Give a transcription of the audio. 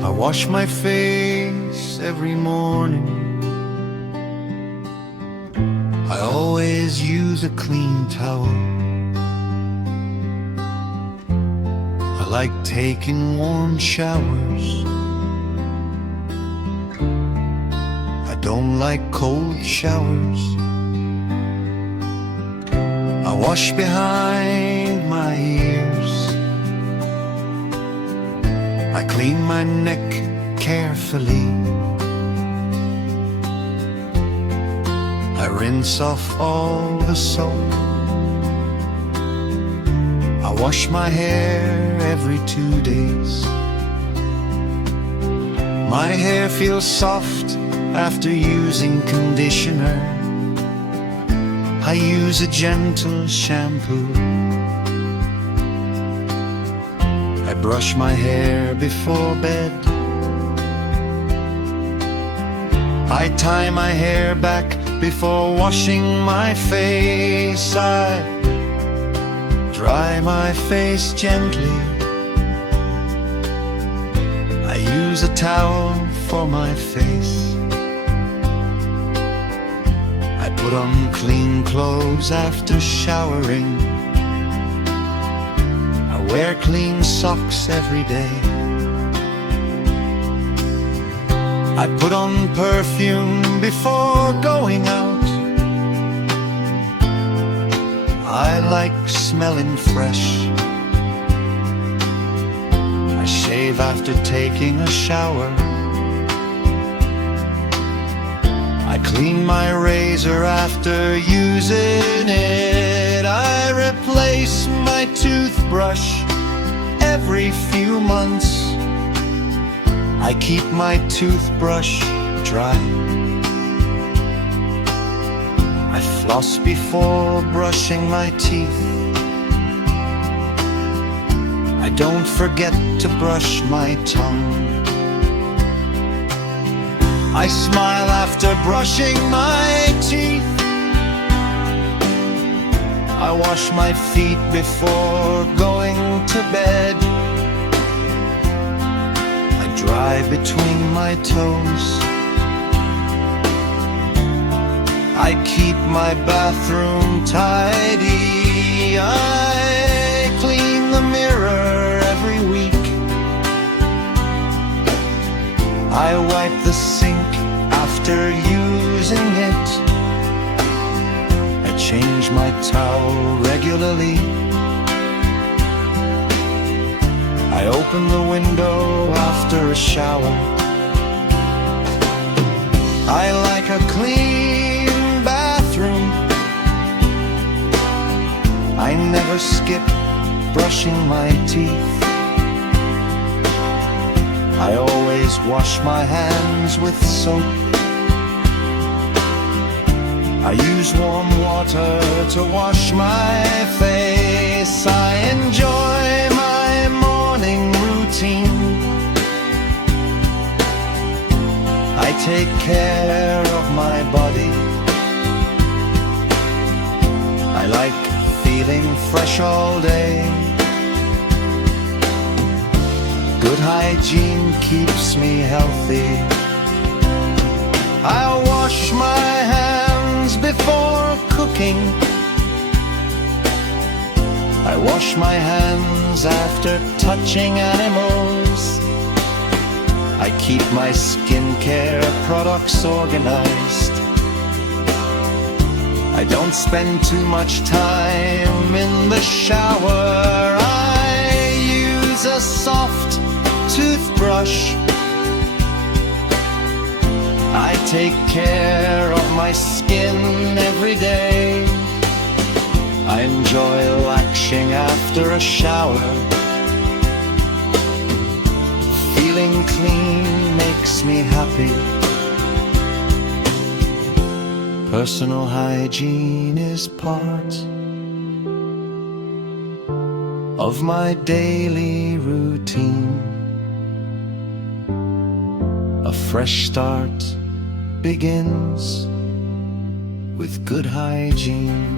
I wash my face every morning. I always use a clean towel. I like taking warm showers. I don't like cold showers. I wash behind my ears. I clean my neck carefully. I rinse off all the soap. I wash my hair every 2 days. My hair feels soft after using conditioner. I use a gentle shampoo. I brush my hair before bed. I tie my hair back before washing my face. I dry my face gently. I use a towel for my face. I put on clean clothes after showering. I wear clean socks every day. I put on perfume before going out. I like smelling fresh. I shave after taking a shower. I clean my razor after using it. I replace my toothbrush every few months. I keep my toothbrush dry. I floss before brushing my teeth. I don't forget to brush my tongue. I smile after brushing my teeth. I wash my feet before going to bed. Dry between my toes. I keep my bathroom tidy. I clean the mirror every week. I wipe the sink after using it. I change my towel regularly. I open the window after a shower. I like a clean bathroom. I never skip brushing my teeth. I always wash my hands with soap. I use warm water to wash my face. I enjoy my morning routine. I take care of my body. I like feeling fresh all day. Good hygiene keeps me healthy. I wash my hands before cooking. I wash my hands after touching animals. I keep my skincare products organized. I don't spend too much time in the shower. I use a soft toothbrush. I take care of my skin every day. I enjoy relaxing after a shower. Feeling clean makes me happy. Personal hygiene is part of my daily routine. A fresh start begins with good hygiene.